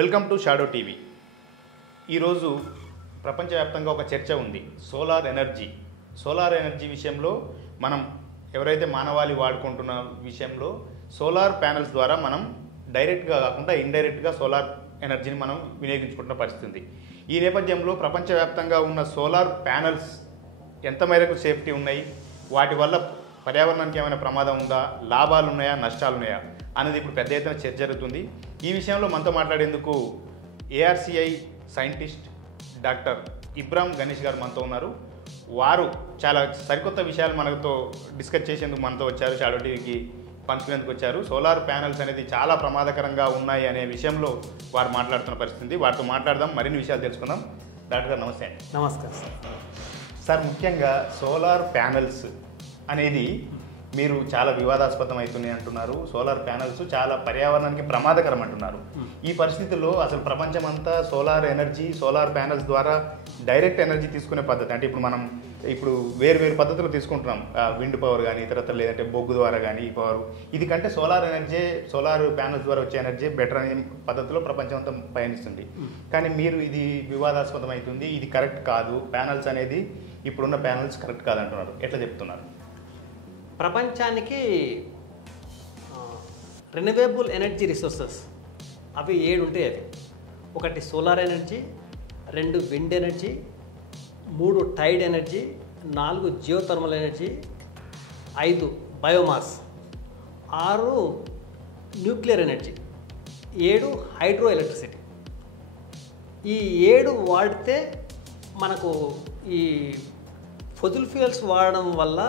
Welcome to shadow TV. ఈరోజు ప్రపంచవ్యాప్తంగా ఒక చర్చ ఉంది. సోలార్ ఎనర్జీ విషయంలో మనం ఎవరైతే మానవాళి వాడుకుంటున్న విషయంలో సోలార్ ప్యానెల్స్ ద్వారా మనం డైరెక్ట్గా కాకుండా ఇండైరెక్ట్గా సోలార్ ఎనర్జీని మనం వినియోగించుకుంటున్న పరిస్థితి ఉంది. ఈ నేపథ్యంలో ప్రపంచవ్యాప్తంగా ఉన్న సోలార్ ప్యానెల్స్ ఎంత మేరకు సేఫ్టీ ఉన్నాయి, వాటి వల్ల పర్యావరణానికి ఏమైనా ప్రమాదం ఉందా, లాభాలు ఉన్నాయా, నష్టాలు ఉన్నాయా అనేది ఇప్పుడు పెద్ద ఎత్తున చర్చ జరుగుతుంది. ఈ విషయంలో మనతో మాట్లాడేందుకు ఏఆర్సిఐ సైంటిస్ట్ డాక్టర్ ఇబ్రామ్ గణేష్ గారు మనతో ఉన్నారు. వారు చాలా సరికొత్త విషయాలు మనతో డిస్కస్ చేసేందుకు మనతో వచ్చారు, షాడో టీవీకి పంచుకునేందుకు వచ్చారు. సోలార్ ప్యానెల్స్ అనేది చాలా ప్రమాదకరంగా ఉన్నాయి అనే విషయంలో వారు మాట్లాడుతున్న పరిస్థితి. వారితో మాట్లాడదాం, మరిన్ని విషయాలు తెలుసుకుందాం. డాక్టర్ గారు నమస్తే. నమస్కారం సార్, ముఖ్యంగా సోలార్ ప్యానెల్స్ అనేది మీరు చాలా వివాదాస్పదం అవుతున్నాయి అంటున్నారు. సోలార్ ప్యానెల్స్ చాలా పర్యావరణానికి ప్రమాదకరం అంటున్నారు. ఈ పరిస్థితుల్లో అసలు ప్రపంచమంతా సోలార్ ప్యానెల్స్ ద్వారా డైరెక్ట్ ఎనర్జీ తీసుకునే పద్ధతి, అంటే ఇప్పుడు వేరు పద్ధతులు తీసుకుంటున్నాం. విండ్ పవర్ కానీ ఇతరత్ర, లేదంటే బొగ్గు ద్వారా కానీ ఈ పవర్, ఇది కంటే సోలార్ ప్యానెల్స్ ద్వారా వచ్చే ఎనర్జీ బెటర్ అనే పద్ధతిలో ప్రపంచమంతా పయనిస్తుంది. కానీ మీరు ఇది వివాదాస్పదం అవుతుంది, ఇది కరెక్ట్ కాదు, ప్యానెల్స్ అనేది ఇప్పుడున్న ప్యానెల్స్ కరెక్ట్ కాదంటున్నారు. ఎట్లా చెప్తున్నారు? ప్రపంచానికి రెన్యూవబుల్ ఎనర్జీ రిసోర్సెస్ అవి 7 ఉంటాయి. అవి 1 solar energy, 2 wind energy, 3 tide energy, 4 geothermal energy, 5 biomass, 6 nuclear energy, 7 hydro electricity. ఈ 7 వాడితే మనకు ఈ ఫొజిల్ ఫ్యూయల్స్ వాడడం వల్ల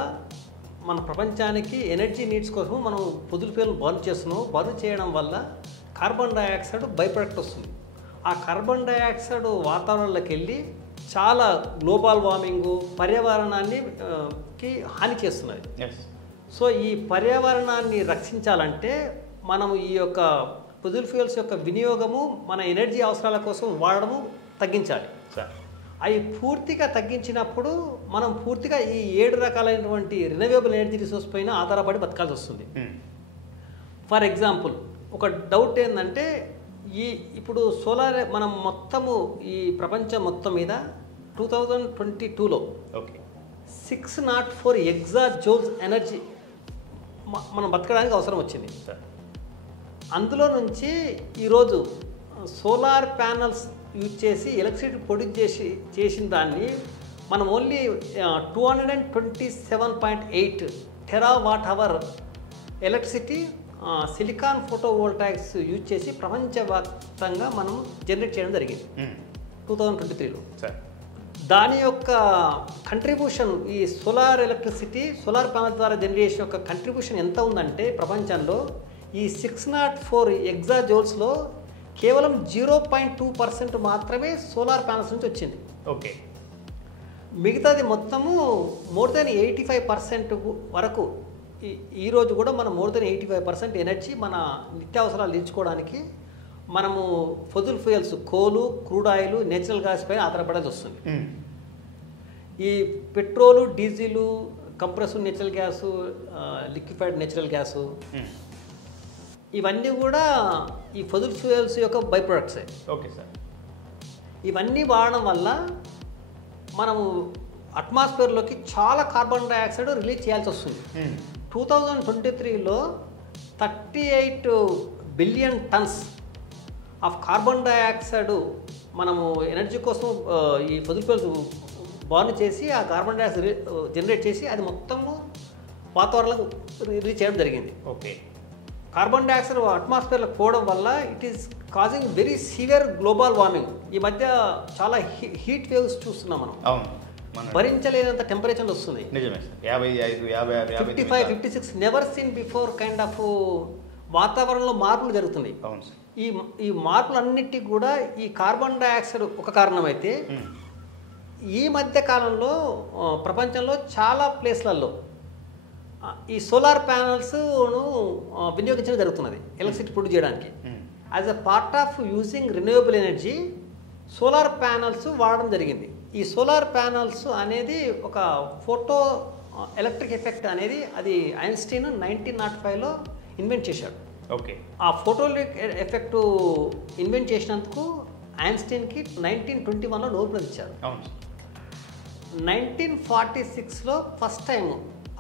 మన ప్రపంచానికి ఎనర్జీ నీడ్స్ కోసం మనం ఫొజిల్ ఫ్యూయల్ బర్న్ చేస్తున్నాం. బర్న్ చేయడం వల్ల కార్బన్ డైఆక్సైడ్ బై ప్రొడక్ట్ వస్తుంది. ఆ కార్బన్ డైఆక్సైడ్ వాతావరణంలోకి వెళ్ళి చాలా గ్లోబల్ వార్మింగ్, పర్యావరణానికి హాని చేస్తున్నది. సో ఈ పర్యావరణాన్ని రక్షించాలంటే మనం ఈ యొక్క ఫొజిల్ ఫ్యూయల్స్ యొక్క వినియోగము, మన ఎనర్జీ అవసరాల కోసం వాడడము తగ్గించాలి. అవి పూర్తిగా తగ్గించినప్పుడు మనం పూర్తిగా ఈ 7 రకాలైనటువంటి రినూవబుల్ ఎనర్జీ రిసోర్స్ పైన ఆధారపడి బతకాల్సి వస్తుంది. ఫర్ ఎగ్జాంపుల్, ఒక డౌట్ ఏంటంటే ఇప్పుడు సోలార్ మనం మొత్తము ఈ ప్రపంచం మొత్తం మీద 2022లో 604 ఎగ్జా జౌల్స్ ఎనర్జీ మనం బతకడానికి అవసరం వచ్చింది. అందులో నుంచి ఈరోజు సోలార్ ప్యానల్స్ యూజ్ చేసి ఎలక్ట్రిసిటీ ప్రొడ్యూస్ చేసిన దాన్ని మనం only 227.8 terawatt hour electricity silicon photovoltaics use చేసి ప్రపంచవ్యాప్తంగా మనం జనరేట్ చేయడం జరిగింది 2023లో. దాని యొక్క కంట్రిబ్యూషన్, ఈ సోలార్ ప్యానల్ ద్వారా జనరేషన్ యొక్క కంట్రిబ్యూషన్ ఎంత ఉందంటే ప్రపంచంలో ఈ 604 ఎగ్జా జౌల్స్లో కేవలం 0.2% మాత్రమే సోలార్ ప్యానల్స్ నుంచి వచ్చింది. మిగతాది మొత్తము మోర్ దెన్ 85% వరకు ఈరోజు కూడా మనం మోర్ దెన్ 85% ఎనర్జీ మన నిత్యావసరాలు తీర్చుకోవడానికి మనము ఫొజిల్ ఫ్యూయల్స్, కోలు, క్రూడ్ ఆయిల్, నేచురల్ గ్యాస్ పైన ఆధారపడాల్సి వస్తుంది. ఈ petrol, diesel, compressed natural gas, liquefied natural gas, ఇవన్నీ కూడా ఈ ఫొజిల్ ఫ్యూయల్స్ యొక్క బై ప్రొడక్ట్సే. ఇవన్నీ వాడడం వల్ల మనము అట్మాస్ఫియర్లోకి చాలా కార్బన్ డైఆక్సైడ్ రిలీజ్ చేయాల్సి వస్తుంది. 2023లో 38 billion tons of carbon dioxide మనము ఎనర్జీ కోసం ఈ ఫొజిల్ ఫ్యూయల్స్ బర్న్ చేసి ఆ కార్బన్ డైఆక్సైడ్ జనరేట్ చేసి అది మొత్తము వాతావరణంలో రిలీజ్ చేయడం జరిగింది. కార్బన్ డైఆక్సైడ్ అట్మాస్ఫియర్లో పోవడం వల్ల it is causing very severe global warming. ఈ మధ్య చాలా హీట్ వేవ్స్ చూస్తున్నాం మనం. భరించలేనంత టెంపరేచర్ వస్తుంది. 55, 56 never seen before kind of వాతావరణంలో మార్పులు జరుగుతున్నాయి. ఈ మార్పులన్నిటికీ కూడా ఈ కార్బన్ డైఆక్సైడ్ ఒక కారణమైతే ఈ మధ్య కాలంలో ప్రపంచంలో చాలా ప్లేస్లలో ఈ సోలార్ ప్యానల్స్ను వినియోగించడం జరుగుతున్నది ఎలక్ట్రిసిటీ ప్రొడ్యూస్ చేయడానికి. As a part of using renewable energy solar panels వాడడం జరిగింది. ఈ సోలార్ ప్యానల్స్ అనేది ఒక ఫోటో ఎలక్ట్రిక్ ఎఫెక్ట్ అనేది అది ఐన్స్టీన్ 1905లో ఇన్వెంట్ చేశాడు. ఓకే. ఆ ఫోటోలిక్ ఎఫెక్ట్ ఇన్వెంట్ చేసినందుకు ఐన్స్టీన్కి 1921లో నోబెల్ ఇచ్చారు. అవును. 1946లో ఫస్ట్ టైం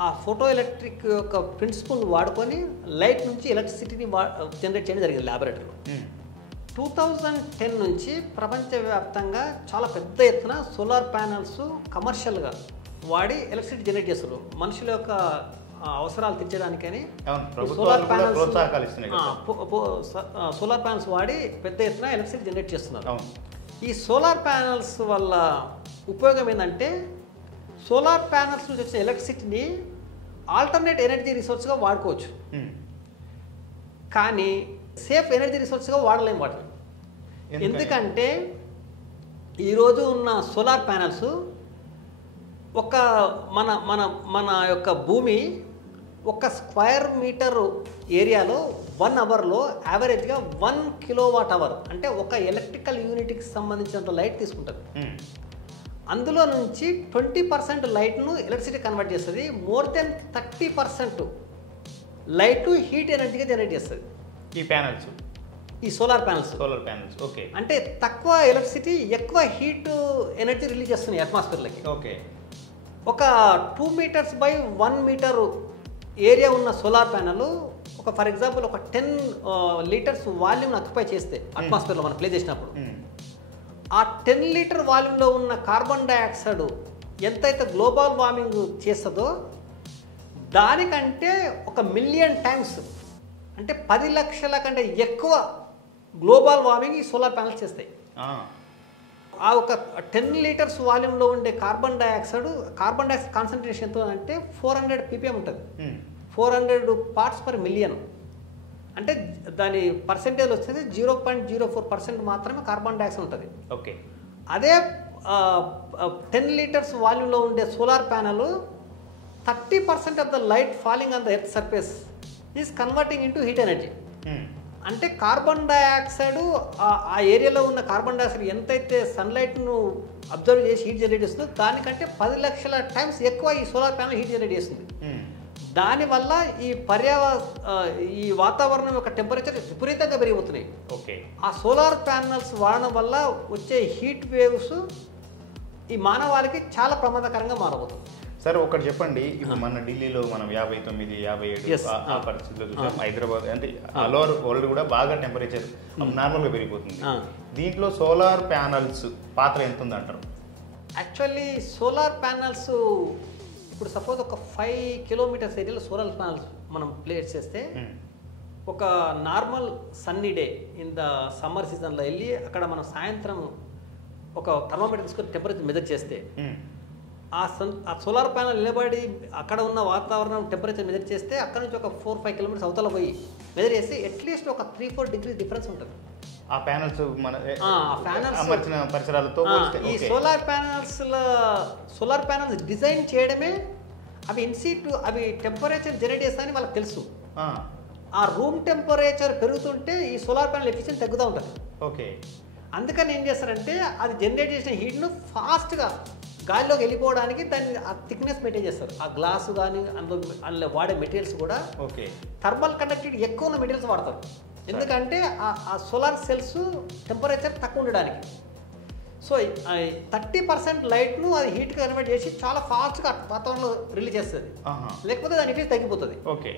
ఆ ఫోటో ఎలక్ట్రిక్ యొక్క ప్రిన్సిపల్ వాడుకొని లైట్ నుంచి ఎలక్ట్రిసిటీని జనరేట్ చేయడం జరిగింది ల్యాబొరేటరీలో. 2010 నుంచి ప్రపంచవ్యాప్తంగా చాలా పెద్ద ఎత్తున సోలార్ ప్యానల్స్ కమర్షియల్గా వాడి ఎలక్ట్రిసిటీ జనరేట్ చేస్తారు మనుషుల యొక్క అవసరాలు తీర్చడానికని. సోలార్ ప్యానల్స్ వాడి పెద్ద ఎత్తున ఎలక్ట్రిసిటీ జనరేట్ చేస్తున్నారు. ఈ సోలార్ ప్యానల్స్ వల్ల ఉపయోగం ఏంటంటే సోలార్ ప్యానల్స్ నుంచి వచ్చే ఎలక్ట్రిసిటీని ఆల్టర్నేట్ ఎనర్జీ రిసోర్స్గా వాడుకోవచ్చు, కానీ సేఫ్ ఎనర్జీ రిసోర్స్గా వాడలేము వాటిని. ఎందుకంటే ఈరోజు ఉన్న సోలార్ ప్యానల్స్ ఒక మన మన మన యొక్క భూమి ఒక స్క్వేర్ మీటర్ ఏరియాలో 1 అవర్లో యావరేజ్గా 1 kWh అంటే ఒక ఎలక్ట్రికల్ యూనిట్కి సంబంధించినంత లైట్ తీసుకుంటుంది. అందులో నుంచి 20% లైట్ను ఎలక్ట్రిసిటీ కన్వర్ట్ చేస్తుంది. మోర్ దెన్ 30% లైట్ హీట్ ఎనర్జీగా జనరేట్ చేస్తుంది ఈ సోలార్ ప్యానల్స్. ఓకే. అంటే తక్కువ ఎలక్ట్రిసిటీ ఎక్కువ హీట్ ఎనర్జీ రిలీజ్ చేస్తున్నాయి అట్మాస్ఫియర్లకి. ఓకే. ఒక 2 meters by 1 meter ఏరియా ఉన్న సోలార్ ప్యానల్ ఒక ఫర్ ఎగ్జాంపుల్ ఒక 10 liters వాల్యూమ్ ఆక్యుపై చేస్తే అట్మాస్ఫియర్లో మనం ప్లే చేసినప్పుడు ఆ 10 liter వాల్యూమ్లో ఉన్న కార్బన్ డైఆక్సైడ్ ఎంతైతే గ్లోబల్ వార్మింగ్ చేస్తుందో దానికంటే 1,000,000 times అంటే 10 లక్షల కంటే ఎక్కువ గ్లోబల్ వార్మింగ్ ఈ సోలార్ ప్యానల్స్ చేస్తాయి. ఆ ఒక 10 liters వాల్యూమ్లో ఉండే కార్బన్ డైఆక్సైడ్ కాన్సన్ట్రేషన్ ఎంత అంటే 400 ppm ఉంటుంది. 400 parts per million అంటే దాని పర్సెంటేజ్ వచ్చేది 0.04% మాత్రమే కార్బన్ డైఆక్సైడ్ ఉంటుంది. ఓకే. అదే 10 liters వాల్యూమ్లో ఉండే solar panel 30% of the light falling on the earth surface is converting into heat energy. అంటే కార్బన్ డైఆక్సైడ్ ఆ ఏరియాలో ఉన్న కార్బన్ డైఆక్సైడ్ ఎంతైతే సన్లైట్ను అబ్జర్వ్ చేసి హీట్ జనరేట్ చేస్తుందో దానికంటే 10 లక్షల టైమ్స్ ఎక్కువ ఈ సోలార్ ప్యానల్ హీట్ జనరేట్ చేస్తుంది. దానివల్ల ఈ వాతావరణం యొక్క టెంపరేచర్ విపరీతంగా పెరిగిపోతున్నాయి. ఓకే. ఆ సోలార్ ప్యానల్స్ వాడడం వల్ల వచ్చే హీట్ వేవ్స్ ఈ మానవాళికి చాలా ప్రమాదకరంగా మారబోతుంది. సార్ ఒకటి చెప్పండి, ఇప్పుడు మన ఢిల్లీలో మనం 59, 57 ఆ పరిస్థితుల్లో చూసాం. హైదరాబాద్ అంటే ఆల్ ఓవర్ వరల్డ్ కూడా బాగా టెంపరేచర్ నార్మల్గా పెరిగిపోతుంది. దీంట్లో సోలార్ ప్యానల్స్ పాత్ర ఎంత ఉంది అంటారు? యాక్చువల్లీ సోలార్ ప్యానల్స్ ఇప్పుడు సపోజ్ ఒక 5 kilometers ఏరియాలో సోలార్ ప్యానల్స్ మనం ప్లేస్ చేస్తే ఒక normal sunny day in the summer సీజన్లో వెళ్ళి అక్కడ మనం సాయంత్రం ఒక థర్మోమీటర్ తీసుకొని టెంపరేచర్ మెజర్ చేస్తే ఆ సోలార్ ప్యానల్ నిలబడి అక్కడ ఉన్న వాతావరణం టెంపరేచర్ మెజర్ చేస్తే అక్కడ నుంచి ఒక 4-5 kilometers అవతల పోయి మెజర్ చేస్తే అట్లీస్ట్ ఒక 3-4 degrees డిఫరెన్స్ ఉంటుంది. ఆ ప్యానల్స్ అమర్చిన పరిసరాలతో ఈ సోలార్ ప్యానల్స్ డిజైన్ చేయడమే అవి ఇన్సిటు అవి టెంపరేచర్ జనరేట్ చేస్తాయని వాళ్ళకి తెలుసు. ఆ రూమ్ టెంపరేచర్ పెరుగుతుంటే ఈ సోలార్ ప్యానల్ ఎఫిషియన్సీ తగ్గుతూ ఉంటుంది. ఓకే. అందుకని ఏం చేస్తారంటే అది జనరేట్ చేసిన హీట్ను ఫాస్ట్గా గాలిలోకి వెళ్ళిపోవడానికి దాన్ని ఆ థిక్నెస్ మెయింటైన్ చేస్తారు. ఆ గ్లాసు కానీ అందులో వాడే మెటీరియల్స్ కూడా ఓకే థర్మల్ కండక్టివిటీ ఎక్కువ ఉన్న మెటీరియల్స్ వాడతారు. ఎందుకంటే ఆ సోలార్ సెల్స్ టెంపరేచర్ తక్కువ ఉండడానికి. సో 30% లైట్ను అది హీట్గా కన్వర్ట్ చేసి చాలా ఫాస్ట్గా వాతావరణంలో రిలీజ్ చేస్తుంది, లేకపోతే దాని ఎఫెక్ట్ తగ్గిపోతుంది. ఓకే.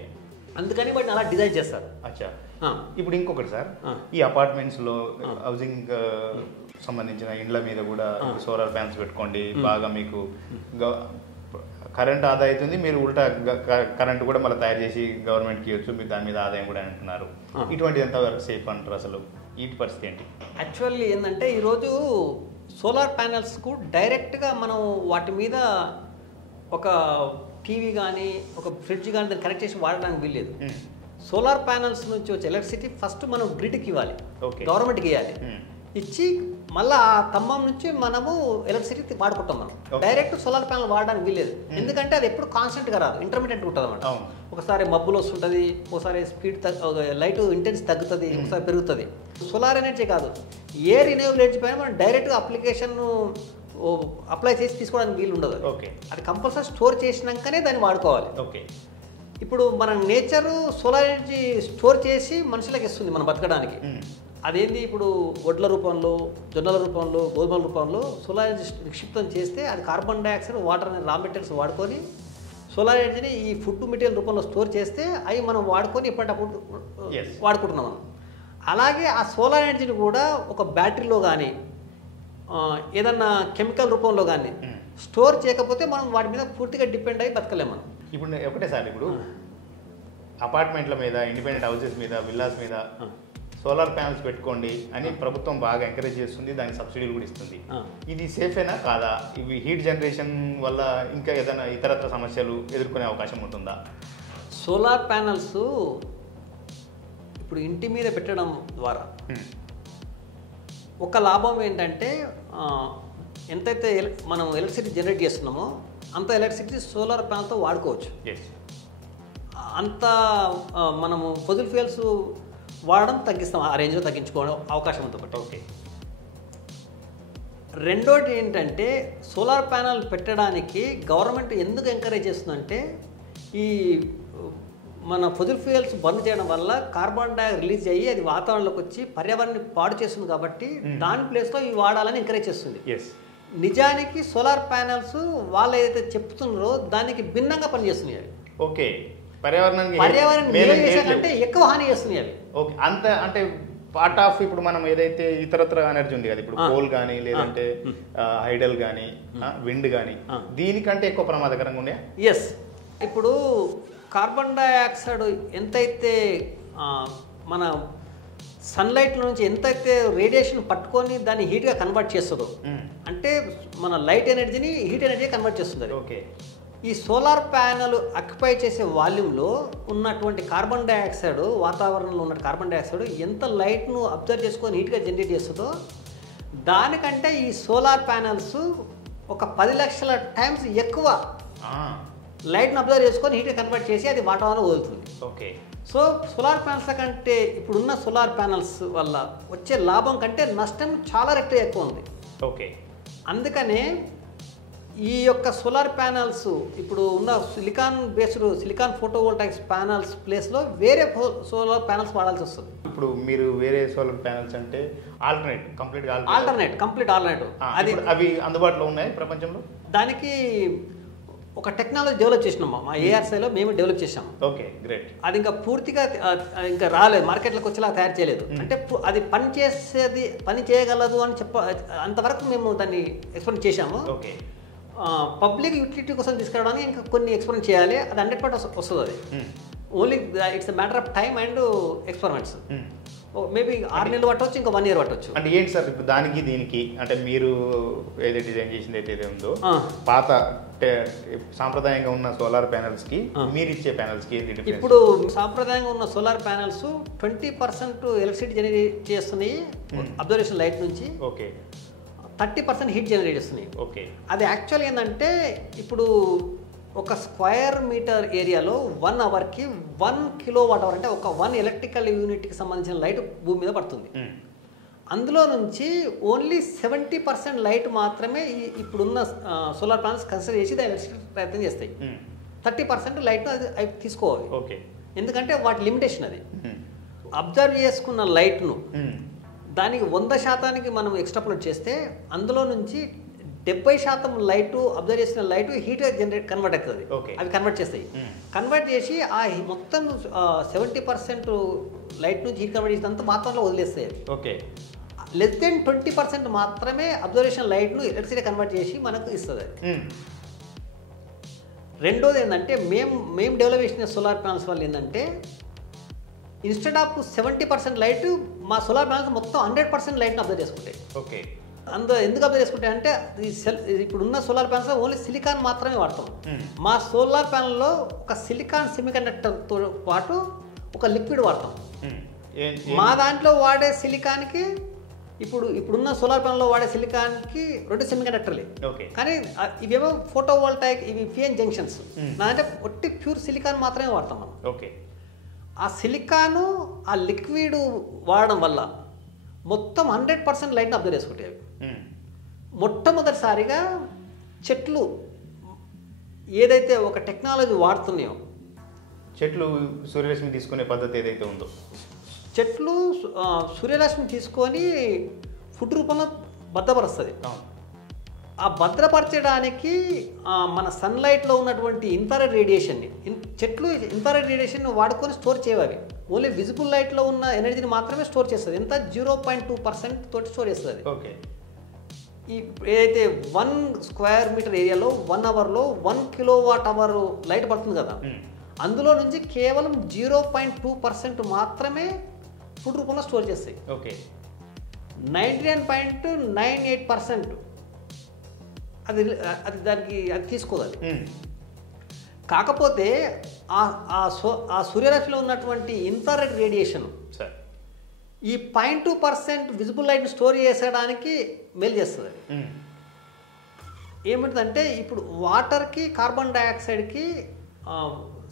అందుకని వాటిని అలా డిజైన్ చేస్తారు. అచ్చా. ఇప్పుడు ఇంకొకటి సార్, ఈ అపార్ట్మెంట్స్లో హౌసింగ్ సంబంధించిన ఇండ్ల మీద కూడా సోలార్ ప్యానల్స్ పెట్టుకోండి, బాగా మీకు కరెంట్ ఆదా అవుతుంది, మీరు ఉల్టా కరెంట్ కూడా మళ్ళీ తయారు చేసి గవర్నమెంట్కి ఇవ్వచ్చు, మీకు దాని మీద ఆదాయం కూడా అంటున్నారు. ఇటువంటిది ఎంతవరకు సేఫ్ అంటారు? అసలు వీటి పరిస్థితి ఏంటి? యాక్చువల్లీ ఏంటంటే ఈరోజు సోలార్ ప్యానల్స్కు డైరెక్ట్గా మనం వాటి మీద ఒక టీవీ కానీ ఒక ఫ్రిడ్జ్ కానీ దాన్ని కనెక్ట్ చేసి వాడడానికి వీల్లేదు. సోలార్ ప్యానల్స్ నుంచి వచ్చే ఎలక్ట్రిసిటీ ఫస్ట్ మనం గ్రిడ్కి ఇవ్వాలి, గవర్నమెంట్కి ఇవ్వాలి. ఇచ్చి మళ్ళీ ఆ స్తంభం నుంచి మనము ఎలక్ట్రిసిటీ వాడుకుంటాం. మనం డైరెక్ట్ సోలార్ ప్యానల్ వాడడానికి వీల్లేదు, ఎందుకంటే అది ఎప్పుడు కాన్స్టెంట్గా రాదు, ఇంటర్మీడియట్ ఉంటుంది అన్నమాట. ఒకసారి మబ్బులు వస్తుంటుంది, ఒకసారి స్పీడ్ లైట్ ఇంటెన్స్ తగ్గుతుంది, ఒకసారి పెరుగుతుంది. సోలార్ ఎనర్జీ కాదు, ఏ రిన్యూవబుల్ ఎనర్జీ పైన మనం డైరెక్ట్గా అప్లికేషన్ అప్లై చేసి తీసుకోవడానికి వీలు ఉండదు. ఓకే. అది కంపల్సరీ స్టోర్ చేసినాకనే దాన్ని వాడుకోవాలి. ఓకే. ఇప్పుడు మన నేచరు సోలార్ ఎనర్జీ స్టోర్ చేసి మనుషులకు ఇస్తుంది మనం బతకడానికి. అదేంటి ఇప్పుడు వడ్ల రూపంలో, జొన్నల రూపంలో, గోధుమల రూపంలో సోలార్ ఎనర్జీ నిక్షిప్తం చేస్తే అది కార్బన్ డైఆక్సైడ్, వాటర్ అనే రా మెటీరియల్స్ వాడుకొని సోలార్ ఎనర్జీని ఈ ఫుడ్ మెటీరియల్ రూపంలో స్టోర్ చేస్తే అవి మనం వాడుకొని ఎప్పటికప్పుడు వాడుకుంటున్నాం మనం. అలాగే ఆ సోలార్ ఎనర్జీని కూడా ఒక బ్యాటరీలో కానీ ఏదన్నా కెమికల్ రూపంలో కానీ స్టోర్ చేయకపోతే మనం వాటి మీద పూర్తిగా డిపెండ్ అయ్యి బతకలేము మనం. ఇప్పుడు ఒకటే సార్, ఇప్పుడు అపార్ట్మెంట్ల మీద, ఇండిపెండెంట్ హౌసెస్ మీద, విల్లాస్ మీద సోలార్ ప్యానల్స్ పెట్టుకోండి అని ప్రభుత్వం బాగా ఎంకరేజ్ చేస్తుంది, దానికి సబ్సిడీలు కూడా ఇస్తుంది. ఇది సేఫేనా కాదా? ఇవి హీట్ జనరేషన్ వల్ల ఇంకా ఏదైనా ఇతరత్ర సమస్యలు ఎదుర్కొనే అవకాశం ఉంటుందా? సోలార్ ప్యానల్స్ ఇప్పుడు ఇంటి మీద పెట్టడం ద్వారా ఒక లాభం ఏంటంటే ఎంతైతే మనం ఎలక్ట్రిసిటీ జనరేట్ చేస్తున్నామో అంత ఎలక్ట్రిసిటీ సోలార్ ప్యానల్తో వాడుకోవచ్చు. అంత మనము ఫాసిల్ ఫ్యూయల్స్ వాడడం తగ్గిస్తాం, ఆ రేంజ్లో తగ్గించుకోవడం అవకాశం ఉంది ఒకటి. ఓకే. రెండోది ఏంటంటే సోలార్ ప్యానల్ పెట్టడానికి గవర్నమెంట్ ఎందుకు ఎంకరేజ్ చేస్తుందంటే ఈ మన ఫాసిల్ ఫ్యూయల్స్ బంద్ చేయడం వల్ల కార్బన్ డైఆక్సైడ్ రిలీజ్ అయ్యి అది వాతావరణంలోకి వచ్చి పర్యావరణాన్ని పాడు చేస్తుంది కాబట్టి దాని ప్లేస్లో ఇవి వాడాలని ఎంకరేజ్ చేస్తుంది. నిజానికి సోలార్ ప్యానల్స్ వాళ్ళు ఏదైతే చెప్తున్నారో దానికి భిన్నంగా పనిచేస్తున్నాయి అవి. ఓకే. పర్యావరణం కంటే ఎక్కువ హాని చేస్తున్నాయి అవి. ఓకే. అంత అంటే పార్ట్ ఆఫ్ ఇప్పుడు మనం ఏదైతే ఇతరత్ర ఎనర్జీ ఉంది కదా, ఇప్పుడు కోల్ కానీ లేదంటే హైడల్ కానీ విండ్ కానీ, దీనికంటే ఎక్కువ ప్రమాదకరంగా ఉన్నాయి. ఎస్. ఇప్పుడు కార్బన్ డైఆక్సైడ్ ఎంతైతే మన సన్లైట్ నుంచి ఎంతైతే రేడియేషన్ పట్టుకొని దాన్ని హీట్గా కన్వర్ట్ చేస్తుందో, అంటే మన లైట్ ఎనర్జీని హీట్ ఎనర్జీ కన్వర్ట్ చేస్తుంది. ఓకే. ఈ సోలార్ ప్యానల్ ఆక్యుపై చేసే వాల్యూమ్లో ఉన్నటువంటి కార్బన్ డైఆక్సైడ్, వాతావరణంలో ఉన్న కార్బన్ డైఆక్సైడ్ ఎంత లైట్ను అబ్జర్వ్ చేసుకొని హీట్గా జనరేట్ చేస్తుందో దానికంటే ఈ సోలార్ ప్యానల్స్ ఒక 10 లక్షల టైమ్స్ ఎక్కువ లైట్ను అబ్జర్వ్ చేసుకొని హీట్గా కన్వర్ట్ చేసి అది వాతావరణంలో వదులుతుంది. ఓకే. సో సోలార్ ప్యానల్స్ కంటే ఇప్పుడున్న సోలార్ ప్యానల్స్ వల్ల వచ్చే లాభం కంటే నష్టం చాలా రెట్లు ఎక్కువ ఉంది. ఓకే. అందుకనే ఈ యొక్క సోలార్ ప్యానల్స్ ఇప్పుడు ఉన్న సిలికాన్ ఫోటోవోల్టాయిక్స్ ప్యానల్స్ ప్లేస్లో వేరే సోలార్ ప్యానల్స్ వాడాల్సి వస్తుంది. ఇప్పుడు మీరు వేరే సోలార్ ప్యానల్స్ అంటే కంప్లీట్ ఆల్టర్నేటివ్ అది అవి అందుబాటులో ఉన్నాయి ప్రపంచంలో. దానికి ఒక టెక్నాలజీ డెవలప్ చేసినాం మా ఏఆర్సీలో, మేము డెవలప్ చేసాము. Okay, great. అది ఇంకా పూర్తిగా ఇంకా రాలేదు, మార్కెట్లోకి వచ్చేలా తయారు చేయలేదు. అంటే అది పని చేయగలదు అని అంతవరకు మేము దాన్ని ఎక్స్పెరిమెంట్ చేశాము. ఓకే. పబ్లిక్ యూటిలిటీ కోసం తీసుకురావడానికి ఇంకా కొన్ని ఎక్స్పెరిమెంట్ చేయాలి. అది 100% వస్తుంది. అది only it's a matter of time and experiments. Maybe 6 నెలలు పట్టవచ్చు, ఇంకా 1 ఇయర్ పట్టవచ్చు. అంటే ఏంటి సార్ ఇప్పుడు దానికి దీనికి అంటే మీరు ఏదైతే డిజైన్ చేసింది అయితే ఉందో పాత సాంప్రదాయంగా ఉన్న సోలార్ ప్యానల్స్ కి మీరు ఇచ్చే ప్యానల్స్ కి ఏంటి? ఇప్పుడు సాంప్రదాయంగా ఉన్న సోలార్ ప్యానల్స్ 20% ఎలక్ట్రిసిటీ జనరేట్ చేస్తున్నాయి అబ్జర్వేషన్ లైట్ నుంచి. ఓకే. 30% హీట్ జనరేట్ చేస్తున్నాయి. ఓకే. అది యాక్చువల్ ఏంటంటే ఇప్పుడు ఒక స్క్వేర్ మీటర్ ఏరియాలో 1 అవర్కి 1 కిలోవాట్ అవర్, అంటే ఒక 1 ఎలక్ట్రికల్ యూనిట్కి సంబంధించిన లైట్ భూమి మీద పడుతుంది. అందులో నుంచి ఓన్లీ 70% లైట్ మాత్రమే ఇప్పుడున్న సోలార్ ప్యానల్స్ కన్సిడర్ చేసి దాని ఎలక్ట్రిసిటీ ప్రయత్నం చేస్తాయి. 30% లైట్ అవి తీసుకోవాలి. ఓకే. ఎందుకంటే వాటి లిమిటేషన్ అది. అబ్జర్వ్ చేసుకున్న లైట్ను దానికి 100% మనం ఎక్స్ట్రాపులేట్ చేస్తే అందులో నుంచి 70% లైట్ అబ్జర్వ్ చేసిన లైట్ హీట్ కన్వర్ట్ అవుతుంది. అవి కన్వర్ట్ చేస్తాయి. కన్వర్ట్ చేసి ఆ మొత్తం 70% లైట్ నుంచి హీట్ కన్వర్ట్ చేసినంత వాతావరణంలో వదిలేస్తాయి. ఓకే. లెస్ దెన్ 20% మాత్రమే అబ్జర్వేషన్ లైట్ను ఎలక్ట్రిసిటీ కన్వర్ట్ చేసి మనకు ఇస్తుంది. రెండోది ఏంటంటే మేము డెవలప్ చేసిన సోలార్ ప్యానల్స్ వల్ల ఏంటంటే ఇన్స్టెడ్ ఆఫ్ 70% లైట్ మా సోలార్ ప్యానల్స్ మొత్తం 100% లైట్ని అబ్జర్వ్ చేసుకుంటాయి. ఓకే. ఎందుకు అబ్జర్వ్ చేసుకుంటాయి అంటే ఇప్పుడున్న సోలార్ ప్యానల్స్ ఓన్లీ సిలికాన్ మాత్రమే వాడతాం. మా సోలార్ ప్యానల్లో ఒక సిలికాన్ సెమీకండక్టర్తో పాటు ఒక లిక్విడ్ వాడతాం. మా దాంట్లో వాడే సిలికాన్కి ఇప్పుడున్న సోలార్ ప్యానల్లో వాడే సిలికాన్కి 2 సెమీకండక్టర్లే. కానీ ఇవేమో ఫోటోవోల్టాయిక్, ఇవి పిఎన్ జంక్షన్స్. అంటే ఒట్టి ప్యూర్ సిలికాన్ మాత్రమే వాడతాం మనం. ఓకే. ఆ సిలికాను ఆ లిక్విడ్ వాడడం వల్ల మొత్తం 100% లైట్ని అబ్జర్వ్ చేసుకుంటాయి. మొట్టమొదటిసారిగా చెట్లు ఏదైతే ఒక టెక్నాలజీ వాడుతున్నాయో చెట్లు సూర్యరశ్మి తీసుకునే పద్ధతి ఏదైతే ఉందో, చెట్లు సూర్యరశ్మి తీసుకొని ఫుడ్ రూపంలో భద్రపరుస్తుంది. ఆ భద్రపరచడానికి మన సన్లైట్లో ఉన్నటువంటి ఇన్ఫ్రారెడ్ రేడియేషన్ని, చెట్లు ఇన్ఫ్రారెడ్ రేడియేషన్ వాడుకొని స్టోర్ చేయవి. ఓన్లీ విజిబుల్ లైట్లో ఉన్న ఎనర్జీని మాత్రమే స్టోర్ చేస్తుంది. ఎంత 0.2% తోటి స్టోర్ చేస్తుంది. ఓకే. ఈ ఏదైతే 1 స్క్వేర్ మీటర్ ఏరియాలో 1 అవర్లో 1 కిలోవాట్ అవర్ లైట్ పడుతుంది కదా, అందులో నుంచి కేవలం 0.2% మాత్రమే ఫుడ్ రూపంలో స్టోర్ చేస్తాయి. ఓకే. 99.98% అది దానికి అది తీసుకోదు. అది కాకపోతే ఆ సూర్యరశ్మిలో ఉన్నటువంటి ఇన్ఫ్రారెడ్ రేడియేషన్ ఈ 0.2% విజిబుల్ లైట్ని స్టోర్ చేసేయడానికి మేలు చేస్తుంది. అది ఏమిటంటే ఇప్పుడు వాటర్కి కార్బన్ డైఆక్సైడ్కి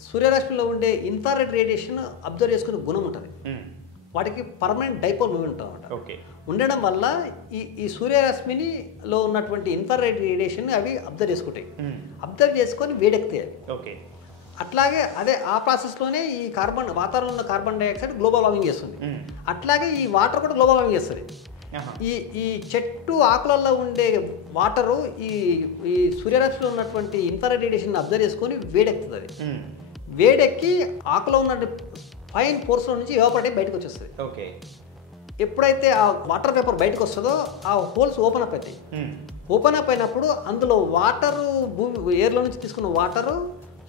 సూర్యరశ్మిలో ఉండే ఇన్ఫ్రారెడ్ రేడియేషన్ అబ్జర్వ్ చేసుకునే గుణం ఉంటుంది. వాటికి పర్మనెంట్ డైపోల్ మూమెంట్ ఉంటుంది అన్నమాట. ఓకే. ఉండడం వల్ల ఈ సూర్యరశ్మిలో ఉన్నటువంటి ఇన్ఫ్రారెడ్ రేడియేషన్ అవి అబ్జర్వ్ చేసుకుంటాయి. అబ్జర్వ్ చేసుకొని వేడెక్కుతాయి. ఓకే. అట్లాగే అదే ఆ ప్రాసెస్లోనే ఈ వాతావరణంలో ఉన్న కార్బన్ డైఆక్సైడ్ గ్లోబల్ వార్మింగ్ చేస్తుంది. అట్లాగే ఈ వాటర్ కూడా గ్లోబల్ వార్మింగ్ చేస్తుంది. ఈ చెట్టు ఆకులలో ఉండే వాటరు ఈ సూర్యరశ్మిలో ఉన్నటువంటి ఇన్ఫ్రారెడ్ రేడియేషన్ అబ్జర్వ్ చేసుకొని వేడెక్కుతుంది. అది వేడెక్కి ఆకులో ఉన్న ఫైన్ పోర్స్లో నుంచి ఎవాపరేట్ బయటకు వచ్చేస్తుంది. ఓకే. ఎప్పుడైతే ఆ వాటర్ పేపర్ బయటకు వస్తుందో ఆ హోల్స్ ఓపెన్ అప్ అవుతాయి. ఓపెన్ అప్ అయినప్పుడు అందులో వాటరు ఎయిర్లో నుంచి తీసుకున్న వాటరు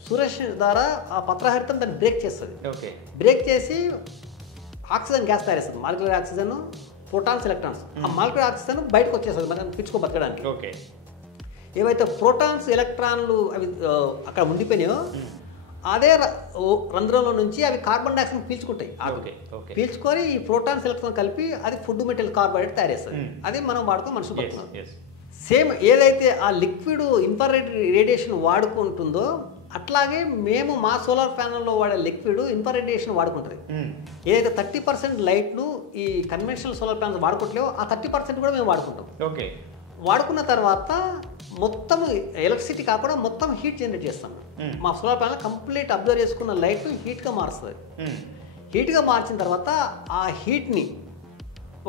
సూర్యరశ్మి ద్వారా ఆ పత్రహరితం దాన్ని బ్రేక్ చేస్తుంది. ఓకే. బ్రేక్ చేసి ఆక్సిజన్ గ్యాస్ తయారు చేస్తుంది. Molecular oxygen, protons, electrons. ఆ మాలిక్యులర్ ఆక్సిజన్ బయటకు వచ్చేస్తుంది మనం పిచ్చుకో బతకడానికి. ఓకే. ఏవైతే ప్రోటాన్స్, ఎలక్ట్రాన్లు అవి అక్కడ ఉండిపోయినాయో అదే రంధ్రంలో నుంచి అవి కార్బన్ డైఆక్సైడ్ పీల్చుకుంటాయి. పీల్చుకొని ఈ ప్రోటాన్స్, ఎలక్ట్రాన్ కలిపి అది ఫుడ్ మెటీరియల్ కార్బోహైడ్రేట్ తయారు చేస్తుంది. అది మనం వాడుకో మనుషులు పడుతున్నాం. సేమ్ ఏదైతే ఆ లిక్విడ్ ఇన్ఫ్రారెడ్ రేడియేషన్ వాడుకుంటుందో అట్లాగే మేము మా సోలార్ ప్యానల్లో వాడే లిక్విడ్ ఇన్ఫ్రారెడ్ రేడియేషన్ వాడుకుంటుంది. ఏదైతే 30% లైట్ను ఈ కన్వెన్షనల్ సోలార్ ప్యానల్స్ వాడుకోవట్లేవో ఆ 30% కూడా మేము వాడుకుంటాం. ఓకే. వాడుకున్న తర్వాత మొత్తం ఎలక్ట్రిసిటీ కాకుండా మొత్తం హీట్ జనరేట్ చేస్తాం. మా సోలార్ ప్యానల్ కంప్లీట్ అబ్జర్వ్ చేసుకున్న లైట్ హీట్గా మారుస్తుంది. హీట్గా మార్చిన తర్వాత ఆ హీట్ని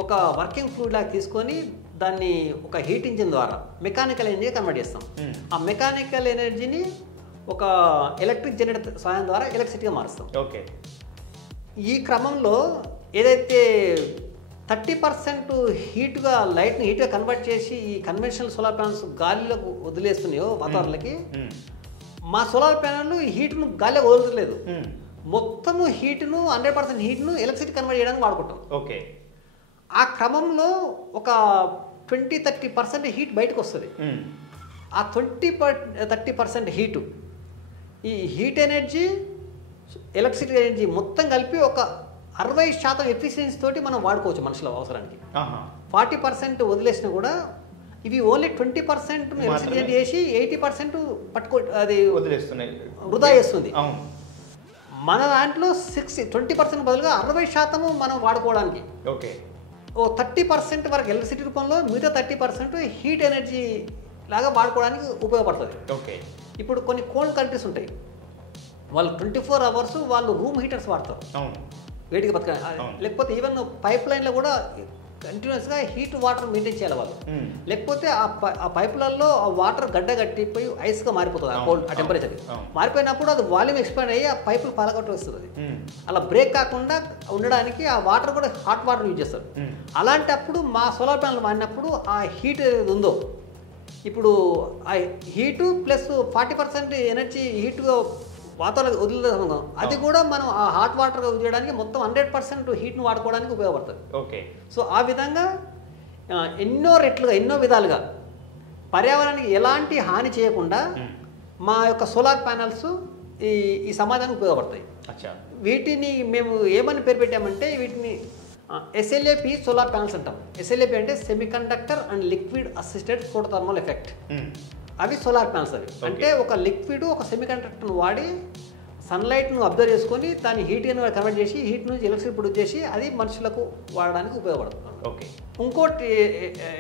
ఒక వర్కింగ్ ఫ్లూయిడ్ లాగా తీసుకొని దాన్ని ఒక హీట్ ఇంజిన్ ద్వారా మెకానికల్ ఎనర్జీగా కన్వర్ట్ చేస్తాం. ఆ మెకానికల్ ఎనర్జీని ఒక ఎలక్ట్రిక్ జనరేటర్ సహాయం ద్వారా ఎలక్ట్రిసిటీగా మారుస్తాం. ఓకే. ఈ క్రమంలో ఏదైతే 30% హీట్గా లైట్ని హీట్గా కన్వర్ట్ చేసి ఈ కన్వెన్షనల్ సోలార్ ప్యానల్స్ గాలిలోకి వదిలేస్తున్నాయో వాతావరణంలోకి, మా సోలార్ ప్యానల్ ఈ హీట్ను గాలిలోకి వదలట్లేదు. మొత్తము హీట్ను 100% హీట్ను ఎలక్ట్రిసిటీ కన్వర్ట్ చేయడానికి వాడుకుంటాం. ఓకే. ఆ క్రమంలో ఒక 20-30% హీట్ బయటకు వస్తుంది. ఆ 20-30% హీటు ఈ హీట్ ఎనర్జీ, ఎలక్ట్రిసిటీ ఎనర్జీ మొత్తం కలిపి ఒక 60% ఎఫిషియన్సీ తోటి మనం వాడుకోవచ్చు మనుషుల అవసరానికి. 40% వదిలేసినా కూడా ఇవి ఓన్లీ 20% ఎలక్ట్రిసిటీ చేసి 80% అది వదిలేస్తున్నాయి, వృధా చేస్తుంది. మన దాంట్లో 20% బదులుగా 60% మనం వాడుకోవడానికి. ఓకే. ఓ 30% వరకు ఎలక్ట్రిసిటీ రూపంలో, మిగతా 30% హీట్ ఎనర్జీ లాగా వాడుకోవడానికి ఉపయోగపడుతుంది. ఓకే. ఇప్పుడు కొన్ని కోల్డ్ కంట్రీస్ ఉంటాయి, వాళ్ళు 24 అవర్స్ వాళ్ళు రూమ్ హీటర్స్ వాడతారు వేడిగా బతక. లేకపోతే ఈవెన్ పైప్ లైన్లో కూడా కంటిన్యూస్గా హీట్ వాటర్ మెయింటైన్ చేయాలి వాళ్ళు. లేకపోతే ఆ పైపులలో ఆ వాటర్ గడ్డ కట్టిపోయి ఐస్గా మారిపోతుంది. ఆ కోల్డ్ ఆ టెంపరేచర్ మారిపోయినప్పుడు అది వాల్యూమ్ ఎక్స్పాండ్ అయ్యి ఆ పైపులు పలగొట్టు వస్తుంది. అలా బ్రేక్ కాకుండా ఉండడానికి ఆ వాటర్ కూడా హాట్ వాటర్ యూజ్ చేస్తారు. అలాంటప్పుడు మా సోలార్ ప్యానల్ వాడినప్పుడు ఆ హీట్ ఏది ఉందో, ఇప్పుడు ఆ హీటు ప్లస్ 40% ఎనర్జీ హీట్గా వాతావరణం వదిలేదాం, అది కూడా మనం ఆ హాట్ వాటర్ చేయడానికి మొత్తం 100% హీట్ను వాడుకోవడానికి ఉపయోగపడుతుంది. ఓకే. సో ఆ విధంగా ఎన్నో రెట్లుగా, ఎన్నో విధాలుగా పర్యావరణానికి ఎలాంటి హాని చేయకుండా మా యొక్క సోలార్ ప్యానల్స్ ఈ సమాజానికి ఉపయోగపడతాయి. వీటిని మేము ఏమని పేరు పెట్టామంటే వీటిని SLAP సోలార్ ప్యానల్స్ అంటాం. SLAP అంటే semiconductor and liquid assisted photothermal effect. అవి సోలార్ ప్యానల్స్. అవి అంటే ఒక లిక్విడ్ ఒక సెమీకండక్టర్ను వాడి సన్లైట్ను అబ్జర్వ్ చేసుకొని దాన్ని హీట్ కన్వర్ట్ చేసి హీట్ నుంచి ఎలక్ట్రిసిటీ ప్రొడ్యూస్ చేసి అది మనుషులకు వాడడానికి ఉపయోగపడుతుంది. ఓకే. ఇంకోటి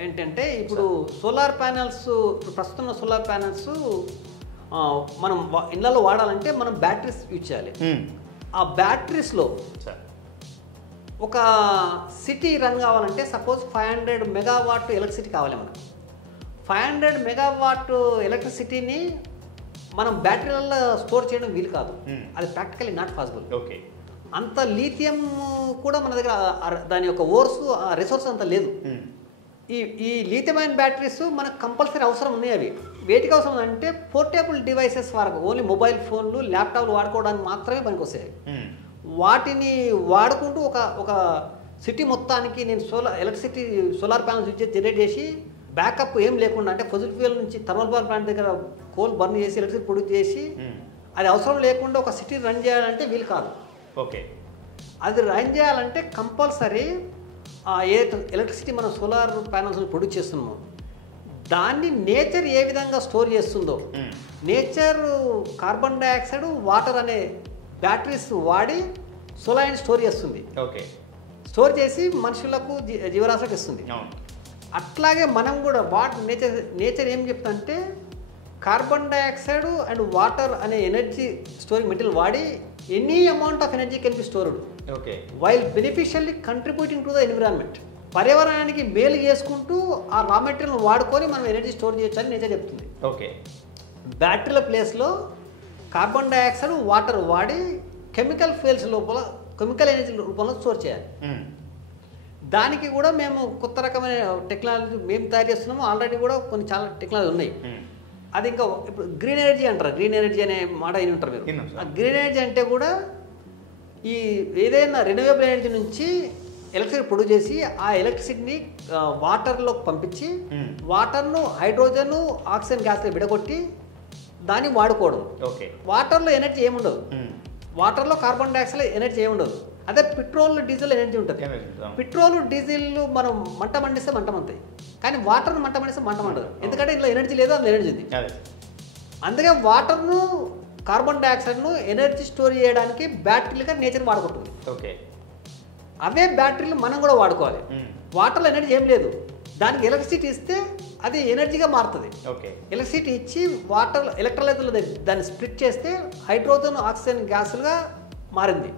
ఏంటంటే ఇప్పుడు సోలార్ ప్యానల్స్, ప్రస్తుతం సోలార్ ప్యానల్స్ మనం ఇళ్ళలో వాడాలంటే మనం బ్యాటరీస్ యూజ్ చేయాలి. ఆ బ్యాటరీస్లో ఒక సిటీ రన్ కావాలంటే సపోజ్ 500 మెగావాట్ ఎలక్ట్రిసిటీ కావాలి మనకు. 500 మెగావాట్ ఎలక్ట్రిసిటీని మనం బ్యాటరీలలో స్టోర్ చేయడం వీలు కాదు. అది ప్రాక్టికలీ నాట్ పాసిబుల్. ఓకే. అంత లీథియం కూడా మన దగ్గర దాని యొక్క ఓర్స్ రిసోర్స్ అంత లేదు. ఈ లీథియం అయన్ బ్యాటరీస్ మనకు కంపల్సరీ అవసరం ఉన్నాయి. అవి వేటికి అవసరం అంటే పోర్టబుల్ డివైసెస్ వరకు, ఓన్లీ మొబైల్ ఫోన్లు ల్యాప్టాప్లు వాడుకోవడానికి మాత్రమే పనికొస్తాయి. వాటిని వాడుకుంటూ ఒక సిటీ మొత్తానికి నేను సోలార్ ప్యానల్స్ యూజ్ చేసి జనరేట్ చేసి బ్యాకప్ ఏం లేకుండా, అంటే ఫజిల్ ఫ్యూయల్ నుంచి థర్మల్ పవర్ ప్లాంట్ దగ్గర కోల్ బర్న్ చేసి ఎలక్ట్రిసిటీ ప్రొడ్యూస్ చేసి అది అవసరం లేకుండా ఒక సిటీ రన్ చేయాలంటే వీలు కాదు. ఓకే. అది రన్ చేయాలంటే కంపల్సరీ ఏ ఎలక్ట్రిసిటీ మనం సోలార్ ప్యానల్స్ ప్రొడ్యూస్ చేస్తున్నామో దాన్ని నేచర్ ఏ విధంగా స్టోర్ చేస్తుందో, నేచర్ కార్బన్ డైఆక్సైడ్, వాటర్ అనే బ్యాటరీస్ వాడి సోలార్ స్టోర్ చేస్తుంది. ఓకే. స్టోర్ చేసి మనుషులకు జీవరాశులకు ఇస్తుంది. అట్లాగే మనం కూడా నేచర్ ఏం చెప్తుందంటే కార్బన్ డైఆక్సైడ్ అండ్ వాటర్ అనే ఎనర్జీ స్టోరింగ్ మెటీరియల్ వాడి any amount of energy can be stored. Okay. While beneficially contributing to the environment. పర్యావరణానికి మేలు చేసుకుంటూ ఆ రా మెటీరియల్ వాడుకొని మనం ఎనర్జీ స్టోర్ చేయొచ్చు అని నేచర్ చెప్తుంది. ఓకే. బ్యాటరీల ప్లేస్లో కార్బన్ డైఆక్సైడ్, వాటర్ వాడి కెమికల్ ఫ్యూయల్స్ లోపల కెమికల్ ఎనర్జీ రూపంలో స్టోర్ చేయాలి. దానికి కూడా మేము కొత్త రకమైన టెక్నాలజీ మేము తయారు చేస్తున్నాము. ఆల్రెడీ కూడా కొన్ని చాలా టెక్నాలజీ ఉన్నాయి. అది ఇంకా ఇప్పుడు గ్రీన్ ఎనర్జీ అంటారు. గ్రీన్ ఎనర్జీ అనే మాట అయిన ఉంటారు మీరు. ఆ గ్రీన్ ఎనర్జీ అంటే కూడా ఈ ఏదైనా రెన్యూవబుల్ ఎనర్జీ నుంచి ఎలక్ట్రిసిటీ ప్రొడ్యూస్ చేసి ఆ ఎలక్ట్రిసిటీని వాటర్లోకి పంపించి వాటర్ను హైడ్రోజన్, ఆక్సిజన్ గ్యాస్లో విడగొట్టి దాన్ని వాడుకోవడం. ఓకే. వాటర్లో ఎనర్జీ ఏముండదు. వాటర్లో కార్బన్ డైఆక్సైడ్ ఎనర్జీ ఏముండదు. అదే పెట్రోల్, డీజిల్ ఎనర్జీ ఉంటుంది. పెట్రోల్, డీజిల్ మనం మంట మండిస్తే మంట మంతాయి, కానీ వాటర్ను మంట మండిస్తే మంట మండదు. ఎందుకంటే ఇందులో ఎనర్జీ లేదు, అందులో ఎనర్జీ ఉంది. అందుకే వాటర్ను, కార్బన్ డైఆక్సైడ్ను ఎనర్జీ స్టోర్ చేయడానికి బ్యాటరీలుగా నేచర్ వాడుకుంటుంది. ఓకే. అవే బ్యాటరీలు మనం కూడా వాడుకోవాలి. వాటర్లో ఎనర్జీ ఏం లేదు, దానికి ఎలక్ట్రిసిటీ ఇస్తే అది ఎనర్జీగా మారుతుంది. ఓకే. ఎలక్ట్రిసిటీ ఇచ్చి వాటర్ ఎలక్ట్రోలైజ్లో దాన్ని స్ప్లిట్ చేస్తే హైడ్రోజన్, ఆక్సిజన్ గ్యాసులుగా మారింది.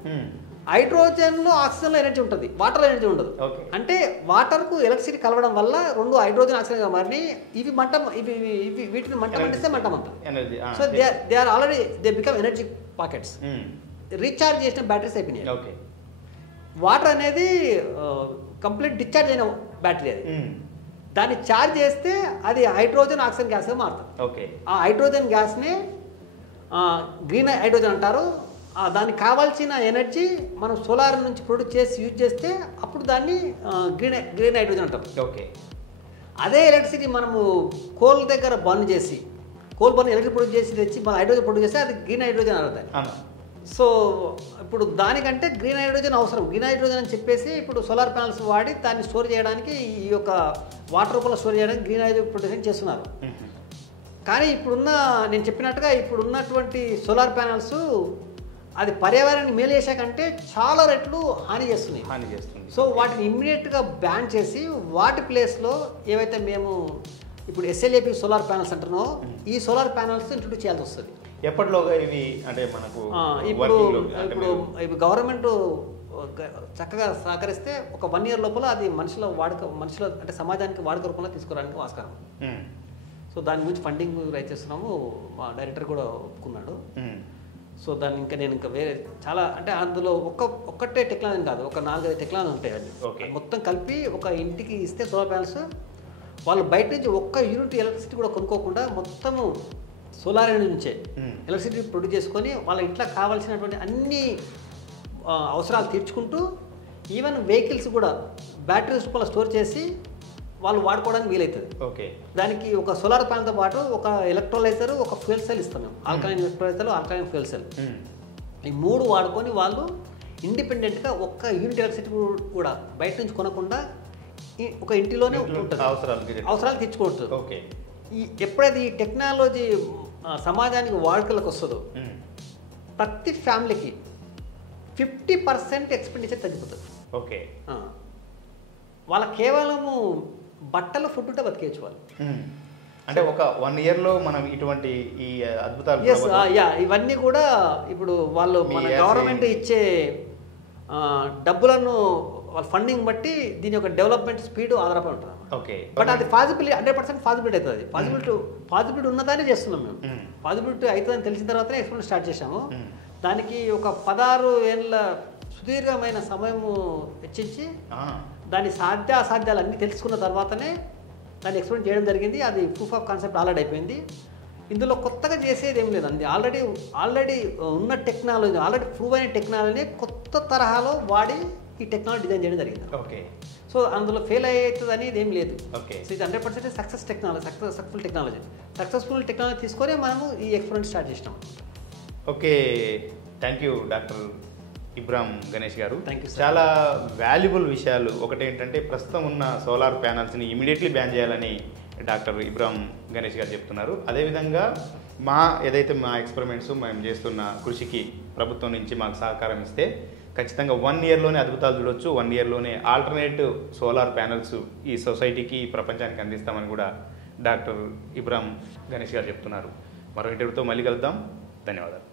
హైడ్రోజన్లో, ఆక్సిజన్లో ఎనర్జీ ఉంటుంది, వాటర్లో ఎనర్జీ ఉండదు. అంటే వాటర్కు ఎలక్ట్రిసిటీ కలవడం వల్ల రెండు హైడ్రోజన్, ఆక్సిజన్గా మారి ఇవి వీటిని మంట మండిస్తే మంట మంట. So they are already they become energy pockets. Recharge చేసిన బ్యాటరీస్ అయిపోయినాయి. ఓకే. వాటర్ అనేది కంప్లీట్ డిశ్చార్జ్ అయిన బ్యాటరీ. అది దాన్ని ఛార్జ్ చేస్తే అది హైడ్రోజన్, ఆక్సిజన్ గ్యాస్గా మారుతుంది. ఓకే. ఆ హైడ్రోజన్ గ్యాస్ని గ్రీన్ హైడ్రోజన్ అంటారు. దానికి కావాల్సిన ఎనర్జీ మనం సోలార్ నుంచి ప్రొడ్యూస్ చేసి యూజ్ చేస్తే అప్పుడు దాన్ని గ్రీన్ హైడ్రోజన్ అంటారు. ఓకే. అదే ఎలక్ట్రిసిటీ మనము కోల్ దగ్గర బర్న్ చేసి, కోల్ బర్న్ ఎలక్ట్రిక్ ప్రొడ్యూస్ చేసి తెచ్చి మన హైడ్రోజన్ ప్రొడ్యూస్ చేస్తే అది గ్రీన్ హైడ్రోజన్ అవుతుంది. సో ఇప్పుడు దానికంటే గ్రీన్ హైడ్రోజన్ అవసరం. గ్రీన్ హైడ్రోజన్ అని చెప్పేసి ఇప్పుడు సోలార్ ప్యానల్స్ వాడి దాన్ని స్టోర్ చేయడానికి, ఈ యొక్క వాటర్ రూపంలో స్టోర్ చేయడానికి గ్రీన్ హైడ్రోజన్ ప్రొడక్షన్ చేస్తున్నారు. కానీ నేను చెప్పినట్టుగా ఇప్పుడున్నటువంటి సోలార్ ప్యానల్స్ అది పర్యావరణాన్ని మేలు చేశాకంటే చాలా రెట్లు హాని చేస్తుంది. సో వాటిని ఇమ్మీడియట్గా బ్యాన్ చేసి వాటి ప్లేస్లో ఏవైతే మేము ఇప్పుడు SLAP సోలార్ ప్యానల్స్ అంటున్నామో ఈ సోలార్ ప్యానల్స్ ఇంట్రొడ్యూస్ చేయాల్సి వస్తుంది. ఎప్పటిలోగా ఇవి అంటే మనకు ఇప్పుడు గవర్నమెంట్ చక్కగా సహకరిస్తే ఒక 1 year లోపల అది మనుషుల అంటే సమాజానికి వాడుక రూపంలో తీసుకురావడానికి ఆస్కారం. సో దాని గురించి ఫండింగ్ రైజ్ చేస్తున్నాము. మా డైరెక్టర్ కూడా ఒప్పుకున్నాడు. సో దాన్ని నేను వేరే చాలా అంటే అందులో ఒక్కటే టెక్నాలజీ కాదు, ఒక 4-5 టెక్నాలజీ ఉంటాయి. అది మొత్తం కలిపి ఒక ఇంటికి ఇస్తే సోలార్ ప్యానల్స్ వాళ్ళు బయట నుంచి ఒక్క యూనిట్ ఎలక్ట్రిసిటీ కూడా కొనుక్కోకుండా మొత్తము సోలార్ ఎనర్జీ నుంచే ఎలక్ట్రిసిటీ ప్రొడ్యూస్ చేసుకొని వాళ్ళ ఇంట్లో కావాల్సినటువంటి అన్ని అవసరాలు తీర్చుకుంటూ ఈవెన్ వెహికల్స్ కూడా బ్యాటరీస్ రూపంలో స్టోర్ చేసి వాళ్ళు వాడుకోవడానికి వీలవుతుంది. ఓకే. దానికి ఒక సోలార్ ప్యానల్తో పాటు ఒక ఎలక్ట్రోలైజర్, ఒక ఫ్యూయల్ సెల్ ఇస్తాం మేము. Alkaline electrolyser, alkaline fuel cell, ఈ 3 వాడుకొని వాళ్ళు ఇండిపెండెంట్గా ఒక్క యూనిట్ ఎలక్ట్రిసిటీ కూడా బయట నుంచి కొనకుండా ఒక ఇంటిలోనే ఉంటుంది, అవసరాలు తీర్చుకోవచ్చు. ఓకే. ఎప్పుడైతే ఈ టెక్నాలజీ సమాజానికి వాడుకలకు వస్తుందో ప్రతి ఫ్యామిలీకి 50% ఎక్స్పెండిచర్ తగ్గిపోతుంది. ఓకే. వాళ్ళ కేవలము బట్టలు, ఫుడ్ ఉంటే బతికేయచ్చు వాళ్ళు. అంటే ఒక 1 yearలో మనం ఇటువంటి ఈ అద్భుతాలు ఎస్ ఇవన్నీ కూడా ఇప్పుడు వాళ్ళు మన గవర్నమెంట్ ఇచ్చే డబ్బులను వాళ్ళ ఫండింగ్ బట్టి దీని యొక్క డెవలప్మెంట్ స్పీడ్ ఆధారపడి ఉంటుంది. ఓకే, బట్ అది పాసిబిలిటీ 100% పాసిబిలిటీ అవుతుంది. పాసిబిలిటీ ఉన్నదాన్ని చేస్తున్నాం మేము. పాసిబిలిటీ అవుతుందని తెలిసిన తర్వాతనే ఎక్స్పెరిమెంట్ స్టార్ట్ చేసాము. దానికి ఒక 16 ఏళ్ళ సుదీర్ఘమైన సమయము వెచ్చించి దాని సాధ్యాసాధ్యాలు అన్నీ తెలుసుకున్న తర్వాతనే దాన్ని ఎక్స్పెరిమెంట్ చేయడం జరిగింది. అది ప్రూఫ్ ఆఫ్ కాన్సెప్ట్ ఆల్రెడీ అయిపోయింది. ఇందులో కొత్తగా చేసేది ఏం లేదండి. ఆల్రెడీ ఉన్న టెక్నాలజీ, ఆల్రెడీ ప్రూవ్ అయిన టెక్నాలజీని కొత్త తరహాలో వాడి ఈ టెక్నాలజీ డిజైన్ చేయడం జరిగింది. ఓకే, సో అందులో ఫెయిల్ అవుతుంది అనేది ఏం లేదు. ఓకే, సో ఇది 100% సక్సెస్ఫుల్ టెక్నాలజీ తీసుకొని మనము ఈ ఎక్స్పెరిమెంట్ స్టార్ట్ చేసినాం. Okay, thank you doctor Ibram Ganesh garu. Thank you. చాలా వాల్యుబుల్ విషయాలు. ఒకటి ఏంటంటే ప్రస్తుతం ఉన్న సోలార్ ప్యానల్స్ని ఇమీడియట్లీ బ్యాన్ చేయాలని డాక్టర్ ఇబ్రామ్ గణేష్ గారు చెప్తున్నారు. అదేవిధంగా ఏదైతే మా ఎక్స్పెరిమెంట్స్ మేము చేస్తున్న కృషికి ప్రభుత్వం నుంచి మాకు సహకారం ఇస్తే ఖచ్చితంగా 1 yearలోనే అద్భుతాలు చూడొచ్చు. 1 yearలోనే ఆల్టర్నేటివ్ సోలార్ ప్యానల్స్ ఈ సొసైటీకి, ప్రపంచానికి అందిస్తామని కూడా డాక్టర్ ఇబ్రామ్ గణేష్ గారు చెప్తున్నారు. మరో ఇంటర్వ్యూతో మళ్ళీ కలుద్దాం. ధన్యవాదాలు.